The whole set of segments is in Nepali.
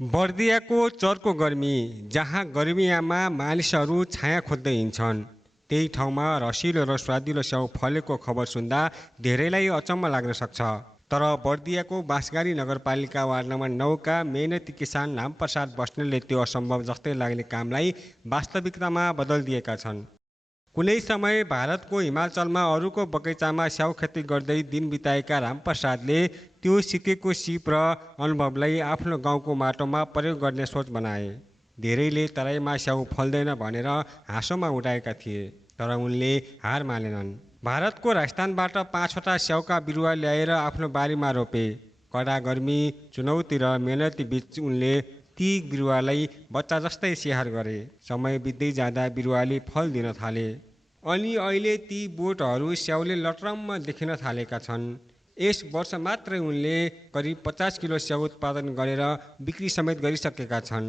बर्दियाको चर्को गर्मी जहाँ गर्मियामा मानिसहरू छाया खोज्दै हिँड्छन् त्यही ठाउँमा रसिलो र स्वादिलो स्याउ फलेको खबर सुन्दा धेरैलाई अचम्म लाग्न सक्छ। तर बर्दियाको बाँसगारी नगरपालिका वार्ड नम्बर 9 का मेहनती किसान रामप्रसाद बस्नेतले त्यो असम्भव जस्तै लाग्ने कामलाई वास्तविकतामा बदलिदिएका छन्। कुनै समय भारतको हिमाचलमा अरूको बगैँचामा स्याउ खेती गर्दै दिन बिताएका रामप्रसादले त्यो सिकेको सिप र अनुभवलाई आफ्नो गाउँको माटोमा प्रयोग गर्ने सोच बनाए। धेरैले तराईमा स्याउ फल्दैन भनेर हाँसोमा उठाएका थिए, तर उनले हार मानेनन्। भारतको राजस्थानबाट 5वटा स्याउका बिरुवा ल्याएर आफ्नो बारीमा रोपे। कडा गर्मी, चुनौती र मेहनती बीच उनले ती बिरुवालाई बच्चा जस्तै स्याहार गरे। समय बित्दै जाँदा बिरुवाले फल दिन थाले अनि अहिले ती बोटहरू स्याउले लटरम्म देखिन थालेका छन्। यस वर्ष मात्रै उनले करिब 50 किलो स्याउ उत्पादन गरेर बिक्री समेत गरिसकेका छन्।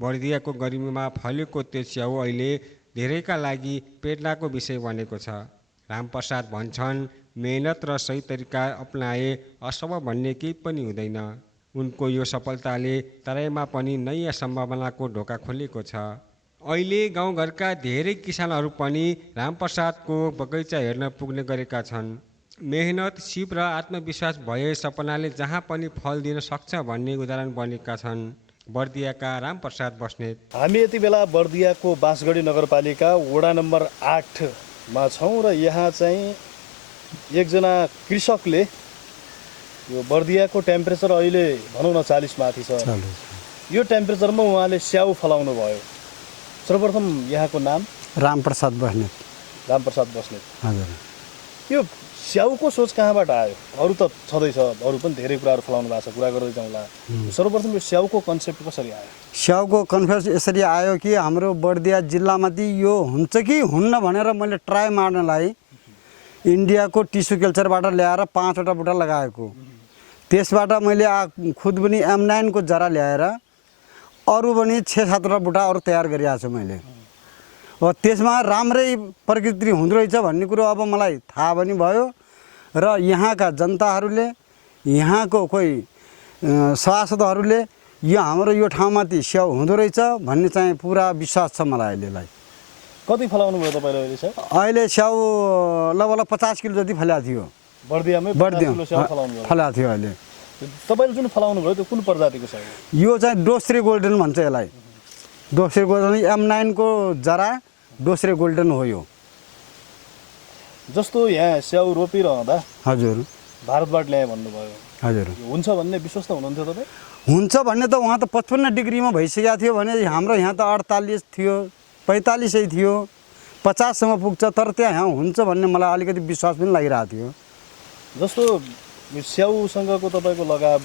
बर्दियाको गर्मीमा फलेको त्यो स्याउ अहिले धेरैका लागि प्रेरणाको विषय बनेको छ। रामप्रसाद भन्छन्, मेहनत र सही तरिका अपनाए असफल भन्ने केही पनि हुँदैन। उनको यो सफलताले तराईमा पनि नयाँ सम्भावनाको ढोका खोलेको छ। अहिले गाउँघरका धेरै किसानहरू पनि रामप्रसादको बगैँचा हेर्न पुग्ने गरेका छन्। मेहनत, सिप र आत्मविश्वास भए सपनाले जहाँ पनि फल दिन सक्छ भन्ने उदाहरण बनेका छन् बर्दियाका रामप्रसाद बस्नेत। हामी यति बेला बर्दियाको बाँसगढी नगरपालिका वडा नम्बर 8 मा छौँ र यहाँ चाहिँ एकजना कृषकले यो बर्दियाको टेम्परेचर अहिले भनौँ न 40 माथि छ। यो टेम्परेचरमा उहाँले स्याउ फलाउनु भयो। सर्वप्रथम यहाँको नाम? रामप्रसाद बस्नेत। रामप्रसाद बस्नेत, हजुर। यो स्याउको सोच कहाँबाट आयो? अरू त छँदैछ, अरू पनि धेरै कुराहरू फलाउनु भएको छ, कुरा गर्दै जाउँला। सर्वप्रथम यो स्याउको कन्सेप्ट कसरी आयो? स्याउको कन्सेप्ट यसरी आयो कि हाम्रो बर्दिया जिल्लामाथि यो हुन्छ कि हुन्न भनेर मैले ट्राई मार्नलाई इन्डियाको टिस्यु कल्चरबाट ल्याएर 5वटा बुटा लगाएको। त्यसबाट मैले खुद पनि M9 को जरा ल्याएर अरू पनि 6-7वटा बुटा अरू तयार गरिरहेको छु मैले। अब त्यसमा राम्रै प्रकृति हुँदो रहेछ भन्ने कुरो अब मलाई थाहा पनि भयो र यहाँका जनताहरूले, यहाँको कोही सभासदहरूले यो हाम्रो यो ठाउँमाथि स्याउ हुँदो रहेछ भन्ने चाहिँ पुरा विश्वास छ मलाई अहिलेलाई। कति फलाउनु भयो तपाईँले अहिले स्याउ? अहिले स्याउ लगभग 50 किलो जति फल्याएको थियो। बर्दियामै 50 किलो स्याउ फलाउनु भयो? फल्याएको थियो अहिले। तपाईँले जुन फलाउनु भयो त्यो कुन प्रजातिको स्याउ? यो चाहिँ डोस्रे गोल्डन भन्छ यसलाई। डोस्रे गोल्डन M9 को जरा डोस्रे गोल्डन हो यो। जस्तो यहाँ स्याउ रोपिरहँदा हजुर भारतबाट ल्याए भन्नुभयो, हजुर, हुन्छ भन्ने विश्वास त हुनुहुन्थ्यो तपाईँ? हुन्छ भन्ने त उहाँ त 55 डिग्रीमा भइसकेको थियो भने हाम्रो यहाँ त 48 थियो, 45 थियो, 50 सम्म पुग्छ। तर त्यहाँ हुन्छ भन्ने मलाई अलिकति विश्वास पनि लागिरहेको थियो। जस्तो यो स्याउसँगको तपाईँको लगाव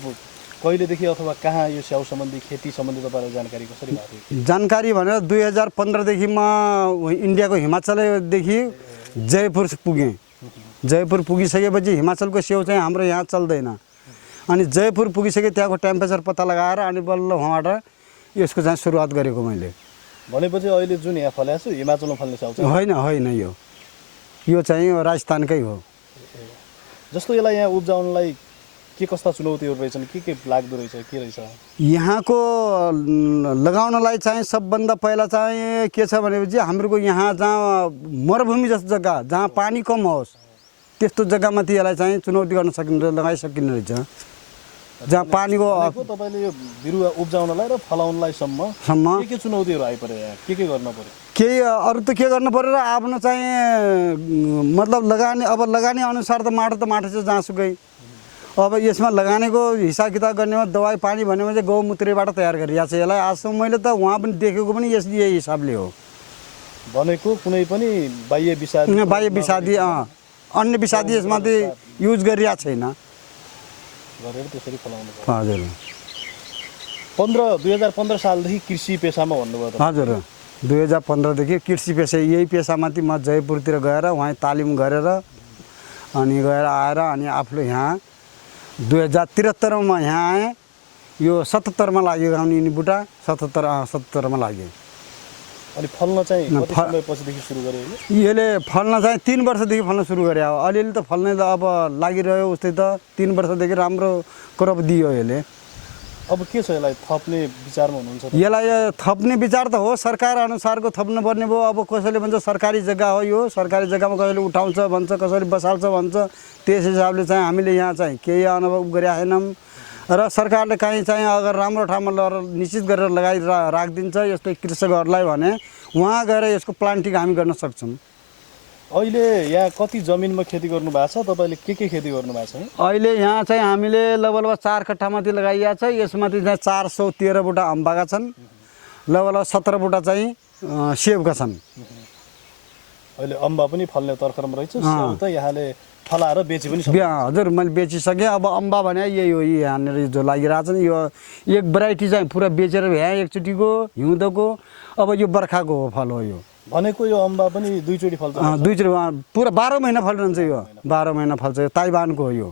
कहिलेदेखि अथवा कहाँ यो स्याउ सम्बन्धी खेती सम्बन्धी तपाईँलाई जानकारी कसरी भएको थियो? जानकारी भनेर 2015 देखि म इन्डियाको हिमाचलदेखि जयपुर पुगेँ। जयपुर पुगिसकेपछि हिमाचलको स्याउ चाहिँ हाम्रो यहाँ चल्दैन अनि जयपुर पुगिसके त्यहाँको टेम्परेचर पत्ता लगाएर अनि बल्ल वहाँबाट यसको चाहिँ सुरुवात गरेको मैले। भनेपछि अहिले जुन यहाँ फल्याएको छु हिमाचलमा फल्ने स्याउ चाहिँ होइन, होइन, यो चाहिँ राजस्थानकै हो। जस्तो यसलाई यहाँ उब्जाउनलाई के कस्ता चुनौतीहरू रहेछन्, के लाग्दो रहेछ, के रहेछ? यहाँको लगाउनलाई चाहिँ सबभन्दा पहिला चाहिँ के छ भनेपछि हाम्रो यहाँ जहाँ मरुभूमि जस्तो जग्गा जहाँ पानी कम होस् त्यस्तो जग्गामाथि यसलाई चाहिँ चुनौती गर्न सकिन्छ, लगाइसकिने रहेछ। जहाँ पानीको तपाईँले यो बिरुवा उब्जाउनलाई र फलाउनलाई सम्म के चुनौतीहरू आइपऱ्यो? यहाँ के गर्न पर्यो? केही अरू त के गर्नु पर्यो र आफ्नो चाहिँ मतलब लगानी अनुसार त माटो छ जहाँसुकै। अब यसमा लगानेको हिसाब किताब गर्नेमा दबाई पानी भन्ने चाहिँ गौमूत्रबाट तयार गरिरहेको छ यसलाई। आजसम्म मैले त वहाँ पनि देखेको पनि यही हिसाबले हो। भनेको कुनै पनि बाह्य विषादी अन्य विषादी यसमा त युज गरिरहेको छैन गरेर त्यसरी फलाउनु पर्यो। हजुर। 2015 सालदेखि कृषि पेसामा भन्नुभयो? हजुर, 2015 देखि कृषि पेसा, यही पेसामाथि म जयपुरतिर गएर वहाँ तालिम गरेर अनि गएर आएर अनि आफूले यहाँ 2073 मा यहाँ आएँ। यो 77 मा लाग्यो गाउने बुटा, 77 मा लाग्यो। अनि फल्न चाहिँ कति समयपछिदेखि सुरु गर्यो यसले? फल्न चाहिँ 3 वर्षदेखि फल्न सुरु गरे। अब अलिअलि त फल्ने त अब लागिरह्यो उस्तै त 3 वर्षदेखि राम्रो क्रप दियो यसले। अब के छ यसलाई थप्ने विचारमा हुनुहुन्छ त? यसलाई थप्ने विचार त हो, सरकार अनुसारको थप्नुपर्ने भयो। अब कसैले भन्छ सरकारी जग्गा हो यो, सरकारी जग्गामा कसैले उठाउँछ भन्छ, कसैले बसाल्छ भन्छ। त्यस हिसाबले चाहिँ हामीले यहाँ चाहिँ केही अनुभव गरेका छैनौँ र सरकारले काहीँ चाहिँ अगर राम्रो ठाउँमा लगेर निश्चित गरेर राखिदिन्छ यस्तो कृषकहरूलाई भने वहाँ गएर यसको प्लान्टिङ हामी गर्न सक्छौँ। अहिले यहाँ कति जमिनमा खेती गर्नु भएको छ? तपाईँले के खेती गर्नु भएको छ? अहिले यहाँ चाहिँ हामीले लगभग 4 कट्ठा माथि लगाइएको छ। यसमाथि चाहिँ 413 बुटा अम्बाका छन्, लगभग 17 बुटा चाहिँ सेबका छन्। अहिले अम्बा पनि फल्ने तर्खरमा रहेछ, स्याउ त यहाँले फलाएर बेची पनि सक्नु? हजुर मैले बेचिसकेँ। अब अम्बा भने यही हो, यहाँनिर जो लागिरहेको छ नि, यो एक भेराइटी चाहिँ पुरा बेचेर भ्याएँ एकचोटिको हिउँदको। अब यो बर्खाको हो फल हो यो भनेको। यो अम्बा पनि दुईचोटि फल्छ? दुईचोटि पुरा 12 महिना फलिरहन्छ यो, 12 महिना फल्छ। यो ताइवानको हो, यो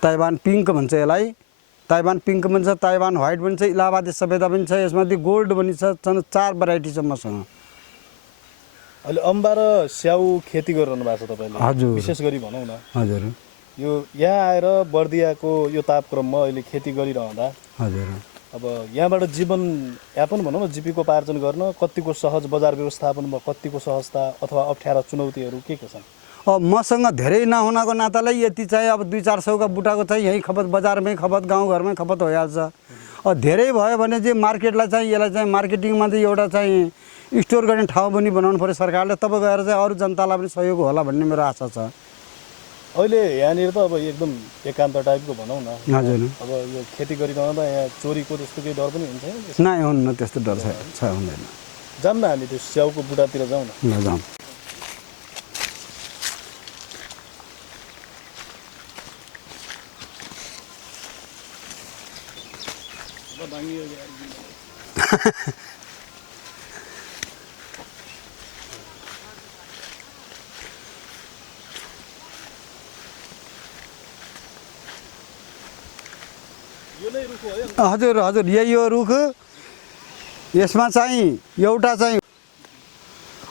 ताइवान पिङ्क भन्छ यसलाई। ताइवान पिङ्क भन्छ, ताइवान व्हाइट भन्छ, इलाहाबादी सफेदा पनि छ, यसमाथि गोल्ड पनि छ। 4 भेराइटी छ मसँग। अहिले अम्बा र स्याउ खेती गरिरहनु भएको छ तपाईँले? हजुर, विशेष गरी भनौँ न। हजुर। यो यहाँ आएर बर्दियाको यो तापक्रममा अहिले खेती गरिरहँदा हजुर अब यहाँबाट जीवनयापन भनौँ न, जीविकोपार्जन गर्न कतिको सहज, बजार व्यवस्थापनमा कतिको सहजता अथवा अप्ठ्यारा चुनौतीहरू के छन्? अब मसँग धेरै नहुनाको नाताले यति चाहिँ अब 200-400 का बुटाको चाहिँ यहीँ खपत, बजारमै खपत, गाउँघरमै खपत भइहाल्छ। अब धेरै भयो भने चाहिँ मार्केटलाई चाहिँ यसलाई चाहिँ मार्केटिङमा चाहिँ एउटा चाहिँ स्टोर गर्ने ठाउँ पनि बनाउनु पऱ्यो सरकारले, तब गएर चाहिँ अरू जनतालाई पनि सहयोग होला भन्ने मेरो आशा छ। अहिले यहाँनिर त अब एकदम एकान्त टाइपको भनौँ न। हजुर। अब यो खेती गरिरहँदा यहाँ चोरीको त्यस्तो केही डर पनि हुन्छ? नै हुन्न, त्यस्तो डर छ हुँदैन। जाऊँ न हामी त्यो स्याउको बुटातिर जाउँ न। जाउँ। हजुर हजुर, यही हो रुख। यसमा चाहिँ एउटा चाहिँ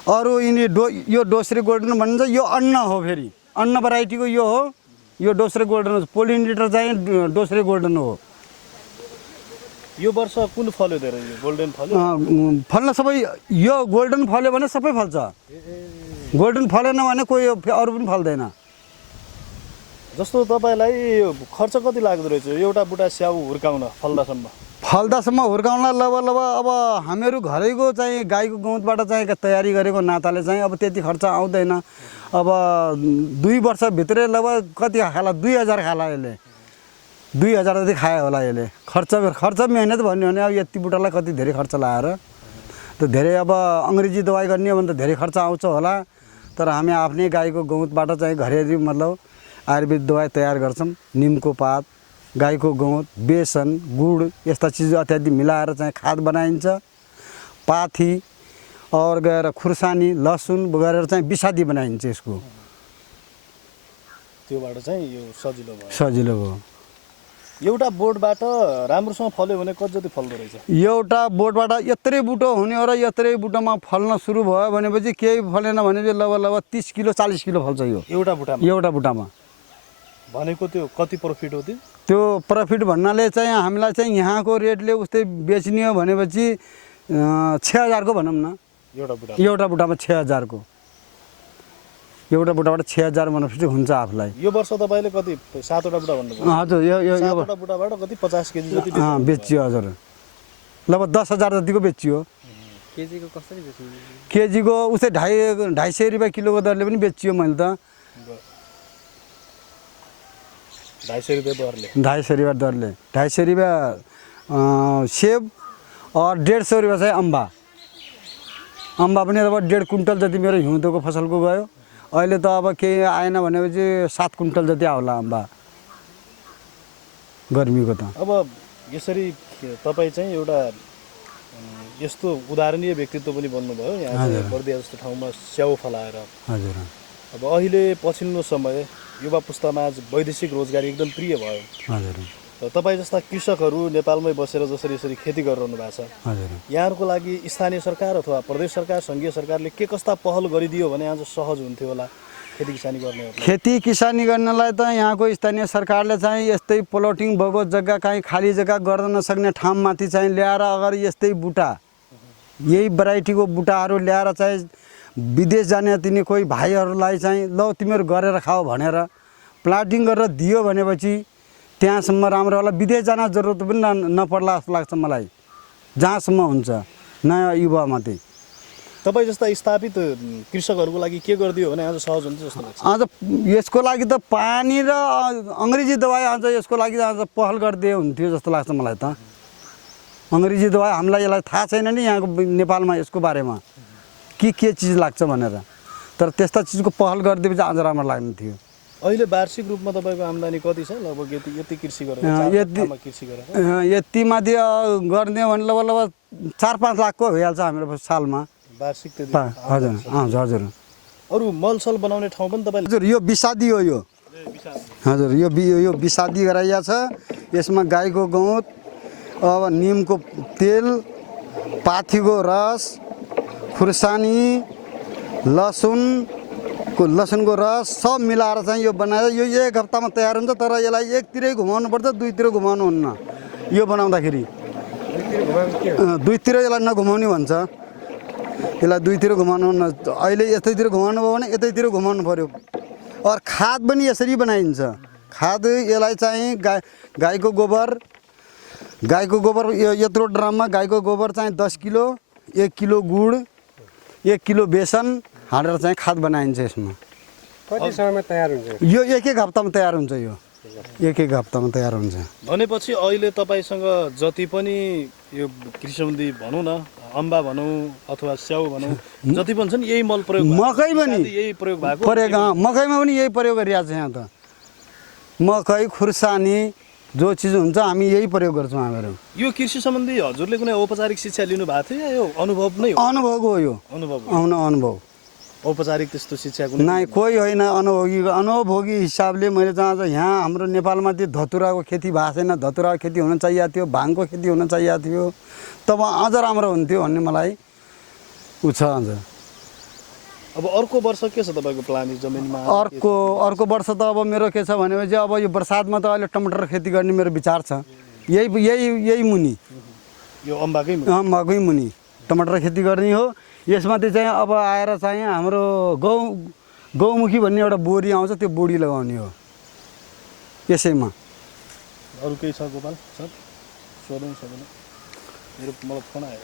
अरू यिनी यो डोस्रे गोल्डन भनिन्छ, यो अन्न हो, फेरि अन्न भेराइटीको यो हो। यो डोस्रे गोल्डन हो, पोलिनेटर चाहिँ डोस्रे गोल्डन हो। यो वर्ष कुन फल्यो धेरै? यो गोल्डन फल्यो? फल्न सबै, यो गोल्डन फल्यो भने सबै फल्छ, गोल्डन फलेन भने कोही अरू पनि फल्दैन। जस्तो तपाईँलाई खर्च कति लाग्दो रहेछ एउटा बुटा स्याउ हुर्काउन फल्दासम्म हुर्काउनलाई? लगभग अब हामीहरू घरैको चाहिँ गाईको गउँतबाट चाहिँ तयारी गरेको नाताले चाहिँ अब त्यति खर्च आउँदैन। अब 2 वर्षभित्रै लगभग कति खाला? 2000 खाला यसले, 2000 जति खायो होला यसले। खर्च मेहनत भन्यो भने अब यति बुटालाई कति धेरै खर्च लगाएर त धेरै अब अङ्ग्रेजी दबाई गर्ने हो भने त धेरै खर्च आउँछ होला। तर हामी आफ्नै गाईको गउँतबाट चाहिँ घरेलु मतलब आयुर्वेद दबाई तयार गर्छौँ। निमको पात, गाईको गउँत, बेसन, गुड यस्ता चिज इत्यादि मिलाएर चाहिँ खाद बनाइन्छ। पाथी और गएर खुर्सानी, लसुन गरेर चाहिँ विषादी बनाइन्छ यसको। त्योबाट चाहिँ यो सजिलो भयो। एउटा बोटबाट राम्रोसँग फल्यो भने कति जति फल्दो रहेछ? एउटा बोटबाट यत्रै बुटो हुने हो र यत्रै बुटोमा फल्न सुरु भयो भनेपछि केही फलेन भने चाहिँ लगभग 30 किलो 40 किलो फल्छ यो एउटा बुटामा। भनेको त्यो कति प्रफिट हो? त्यो प्रफिट भन्नाले चाहिँ हामीलाई चाहिँ यहाँको रेटले उस्तै बेच्ने हो भनेपछि 6000 को भनौँ न। एउटा बुटामा 6000 को, एउटा बुटाबाट 6000 भनेपछि हुन्छ आफूलाई। यो वर्ष तपाईँले कति 7वटा बुटा भन्नुभयो? हजुर, यो 7वटा बुटाबाट कति 50 केजी जति बेचियो? हजुर, लगभग 10,000 जतिको बेचियो। केजीको कसरी बेच्नु? केजीको उस्तै 250 रुपियाँ किलोको दरले पनि बेचियो मैले त। 250 रुपियाँ दरले? 250 रुपियाँ दरले, 250 रुपियाँ सेब और 150 रुपियाँ चाहिँ अम्बा पनि अब 1.5 कुन्टल जति मेरो हिउँदोको फसलको गयो। अहिले त अब केही आएन भनेपछि 7 कुन्टल जति आउला अम्बा गर्मीको त। अब यसरी तपाईँ चाहिँ एउटा यस्तो उदाहरणीय व्यक्तित्व पनि बन्नुभयो यहाँ चाहिँ बर्दिया जस्तो ठाउँमा स्याउ फलाएर। हजुर। अब अहिले पछिल्लो समय युवा पुस्तामाझ वैदेशिक रोजगारी एकदम प्रिय भयो। हजुर। तपाईँ जस्ता कृषकहरू नेपालमै बसेर जसरी यसरी खेती गरिरहनु भएको छ, हजुर, यहाँहरूको लागि स्थानीय सरकार अथवा प्रदेश सरकार, सङ्घीय सरकारले के कस्ता पहल गरिदियो भने आज सहज हुन्थ्यो होला? खेती किसानी गर्ने हो? खेती किसानी गर्नलाई त यहाँको स्थानीय सरकारले चाहिँ यस्तै प्लटिङ भएको जग्गा कहीँ खाली जग्गा गर्न नसक्ने ठाउँमाथि चाहिँ ल्याएर अगर यस्तै बुटा यही भेराइटीको बुटाहरू ल्याएर चाहिँ विदेश जाने तिनी कोही भाइहरूलाई चाहिँ ल तिमीहरू गरेर खाऊ भनेर प्लाटिङ गरेर दियो भनेपछि त्यहाँसम्म राम्रो होला। विदेश जान जरुरत पनि नपर्ला जस्तो लाग्छ मलाई, जहाँसम्म हुन्छ नयाँ युवामाथि। तपाईँ जस्ता स्थापित कृषकहरूको लागि के गरिदियो भने आज सहज हुन्छ जस्तो लाग्छ? आज यसको लागि त पानी र अङ्ग्रेजी दबाई आज यसको लागि आज पहल गरिदिए हुन्थ्यो जस्तो लाग्छ मलाई त। अङ्ग्रेजी दबाई हामीलाई यसलाई थाहा छैन नि यहाँको नेपालमा यसको बारेमा के चिज लाग्छ भनेर, तर त्यस्ता चिजको पहल गरिदिएपछि आज राम्रो लाग्ने थियो। अहिले वार्षिक रूपमा तपाईँको आम्दानी कति छ लगभग यति कृषि गरेर? कृषि गरेर यति माथि गर्ने भने लगभग 4-5 लाखको भइहाल्छ हाम्रो सालमा वार्षिक। हजुर हजुर। अरू मलसल बनाउने ठाउँ पनि तपाईँले? हजुर यो बिसादी हो यो। हजुर यो बिसादी गराइया छ। यसमा गाईको गहुँत, अब निमको तेल, पाथीको रस, खुर्सानी, लसुनको रस सब मिलाएर चाहिँ यो बनाएर यो 1 हप्तामा तयार हुन्छ। तर यसलाई एकतिरै घुमाउनु पर्छ, दुईतिर घुमाउनु हुन्न। यो बनाउँदाखेरि दुईतिर यसलाई नघुमाउने भन्छ, यसलाई दुईतिर घुमाउनु हुन्न। अहिले यतैतिर घुमाउनु भयो भने यतैतिर घुमाउनु पर्यो। और खाद पनि यसरी बनाइन्छ। खाद यसलाई चाहिँ गाईको गोबर यत्रो ड्रममा गाईको गोबर चाहिँ 10 किलो, 1 किलो गुड, 1 किलो बेसन हालेर चाहिँ खाद बनाइन्छ। यसमा कति समयमा तयार हुन्छ? यो 1 हप्तामा तयार हुन्छ। यो 1 हप्तामा तयार हुन्छ भनेपछि अहिले तपाईँसँग जति पनि यो कृषि भनौँ न, अम्बा भनौँ अथवा स्याउ भनौँ, जति पनि छन् यही मल प्रयोग, मकै पनि यही प्रयोग भएको। मकैमा पनि यही प्रयोग गरिरहेको छ। यहाँ त मकै, खुर्सानी जो चिज हुन्छ हामी यही प्रयोग गर्छौँ हामीहरू। यो कृषि सम्बन्धी हजुरले कुनै औपचारिक शिक्षा लिनु भएको थियो या यो अनुभव नै हो? अनुभवको हो यो। अनुभव औपचारिक त्यस्तो शिक्षा कुनै? नै, कोही होइन। अनुभवोगी हिसाबले मैले चाहिँ यहाँ हाम्रो नेपालमा त्यो धतुराको खेती भएको छैन। धतुराको खेती हुन चाहिएको थियो, भाङको खेती हुन चाहिएको थियो, तब अझ राम्रो हुन्थ्यो भन्ने मलाई उ छ। अझ अब अर्को वर्ष के छ तपाईँको प्लान जमिनमा? अर्को वर्ष त अब मेरो के छ भनेपछि अब यो बर्सातमा त अहिले टमाटर खेती गर्ने मेरो विचार छ। यही मुनि, यो अम्बाकै मुनि टमाटर खेती गर्ने हो। यसमाथि चाहिँ अब आएर चाहिँ हाम्रो गौमुखी भन्ने एउटा बोडी आउँछ, त्यो बोडी लगाउने हो यसैमा। अरू केही छ गोपाल सर? सोधौँ सबैलाई, मेरो मलाई फोन आयो।